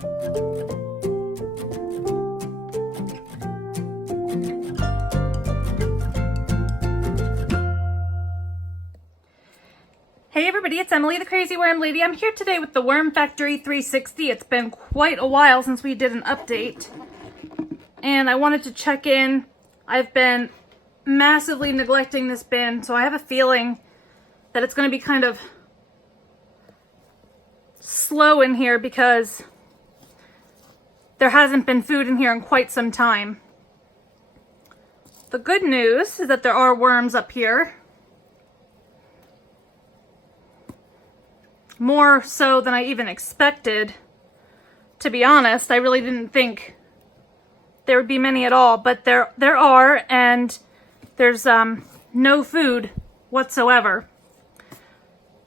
Hey everybody, it's Emily the Crazy Worm Lady. I'm here today with the Worm Factory 360. It's been quite a while since we did an update, and I wanted to check in. I've been massively neglecting this bin, so I have a feeling that it's going to be kind of slow in here because there hasn't been food in here in quite some time. The good news is that there are worms up here. More so than I even expected. To be honest, I really didn't think there would be many at all, but there are, and there's no food whatsoever.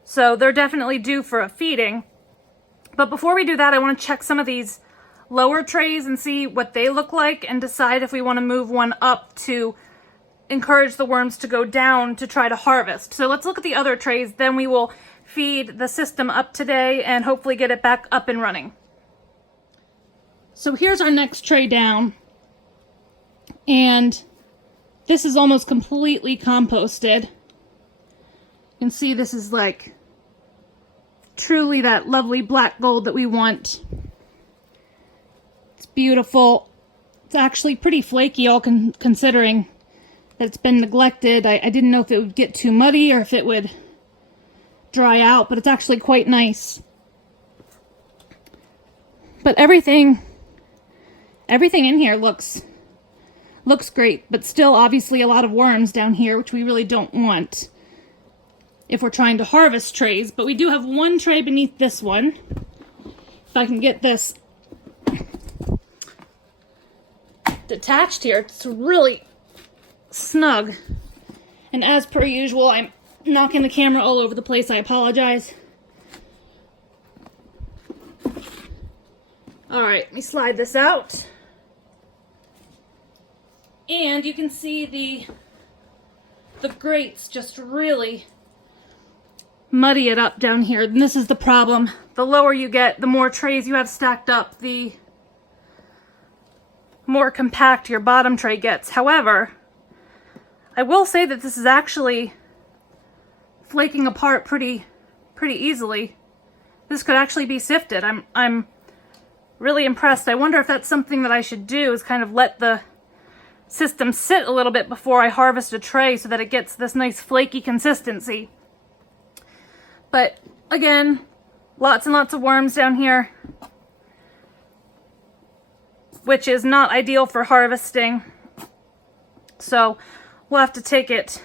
So they're definitely due for a feeding. But before we do that, I want to check some of these lower trays and see what they look like and decide if we want to move one up to encourage the worms to go down to try to harvest. So let's look at the other trays, then we will feed the system up today and hopefully get it back up and running. So here's our next tray down, and this is almost completely composted. You can see this is like truly that lovely black gold that we want. It's beautiful. It's actually pretty flaky, all considering that it's been neglected. I didn't know if it would get too muddy or if it would dry out, but it's actually quite nice. But everything in here looks great, but still obviously a lot of worms down here, which we really don't want if we're trying to harvest trays. But we do have one tray beneath this one. If I can get this detached here, it's really snug. And as per usual, I'm knocking the camera all over the place. I apologize. Alright, let me slide this out. And you can see the grates just really muddy it up down here. And this is the problem. The lower you get, the more trays you have stacked up, the more compact your bottom tray gets. However, I will say that this is actually flaking apart pretty easily. This could actually be sifted. I'm really impressed. I wonder if that's something that I should do, is kind of let the system sit a little bit before I harvest a tray so that it gets this nice flaky consistency. But again, lots and lots of worms down here, which is not ideal for harvesting. So we'll have to take it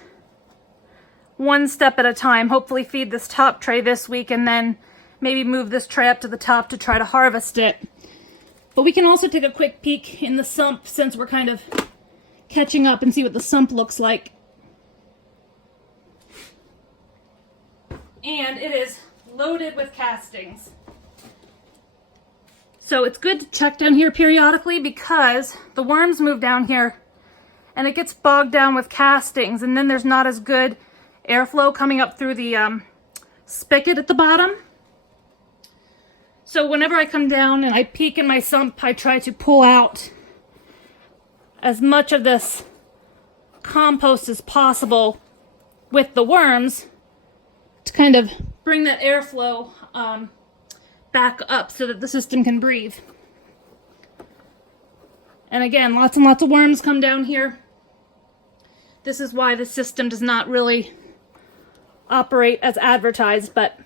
one step at a time. Hopefully feed this top tray this week and then maybe move this tray up to the top to try to harvest it. But we can also take a quick peek in the sump since we're kind of catching up and see what the sump looks like. And it is loaded with castings. So it's good to check down here periodically because the worms move down here and it gets bogged down with castings, and then there's not as good airflow coming up through the spigot at the bottom. So whenever I come down and I peek in my sump, I try to pull out as much of this compost as possible with the worms to kind of bring that airflow back up so that the system can breathe. And again, lots and lots of worms come down here. This is why the system does not really operate as advertised, but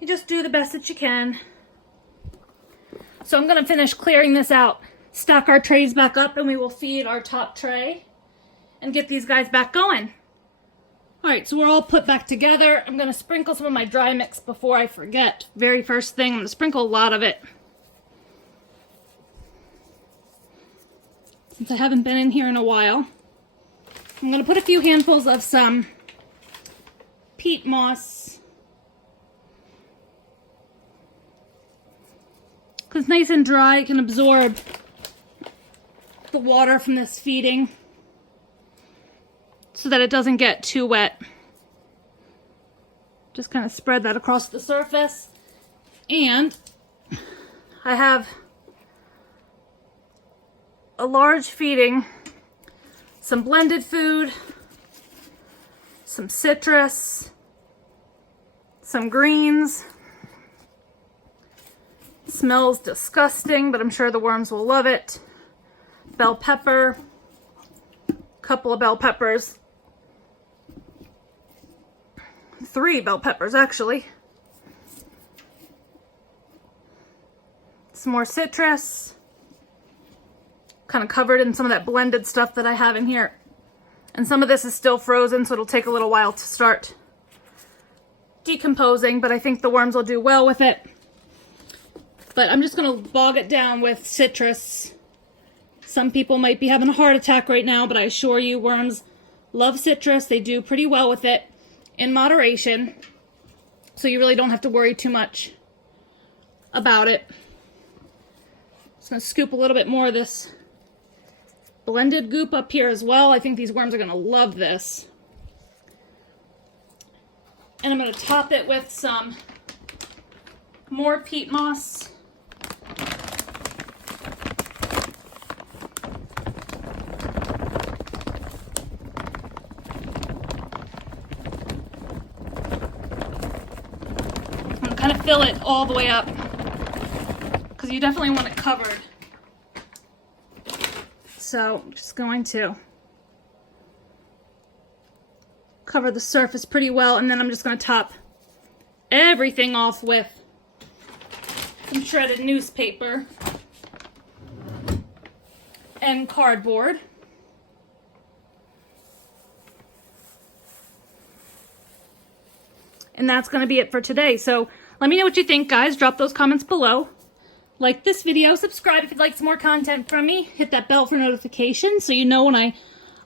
you just do the best that you can. So I'm going to finish clearing this out, stack our trays back up, and we will feed our top tray and get these guys back going. Alright, so we're all put back together. I'm going to sprinkle some of my dry mix before I forget. Very first thing, I'm going to sprinkle a lot of it, since I haven't been in here in a while. I'm going to put a few handfuls of some peat moss, because it's nice and dry. It can absorb the water from this feeding so that it doesn't get too wet. Just kind of spread that across the surface. And I have a large feeding, some blended food, some citrus, some greens. Smells disgusting, but I'm sure the worms will love it. Bell pepper, couple of bell peppers, 3 bell peppers actually. Some more citrus, kind of covered in some of that blended stuff that I have in here. And some of this is still frozen, so it'll take a little while to start decomposing, but I think the worms will do well with it. But I'm just gonna bog it down with citrus. Some people might be having a heart attack right now, but I assure you worms love citrus. They do pretty well with it in moderation. So you really don't have to worry too much about it. Just gonna scoop a little bit more of this blended goop up here as well. I think these worms are gonna love this. And I'm gonna top it with some more peat moss. I'm gonna kind of fill it all the way up because you definitely want it covered. So I'm just going to cover the surface pretty well, and then I'm just going to top everything off with some shredded newspaper and cardboard. And that's going to be it for today. So let me know what you think, guys. Drop those comments below. Like this video, subscribe if you'd like some more content from me. Hit that bell for notifications so you know when I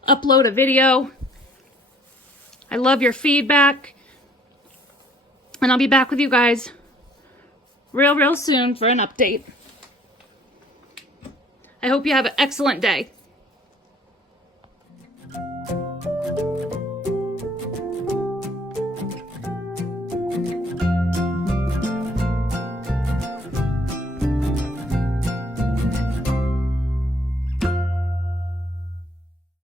upload a video. I love your feedback. And I'll be back with you guys real soon for an update. I hope you have an excellent day.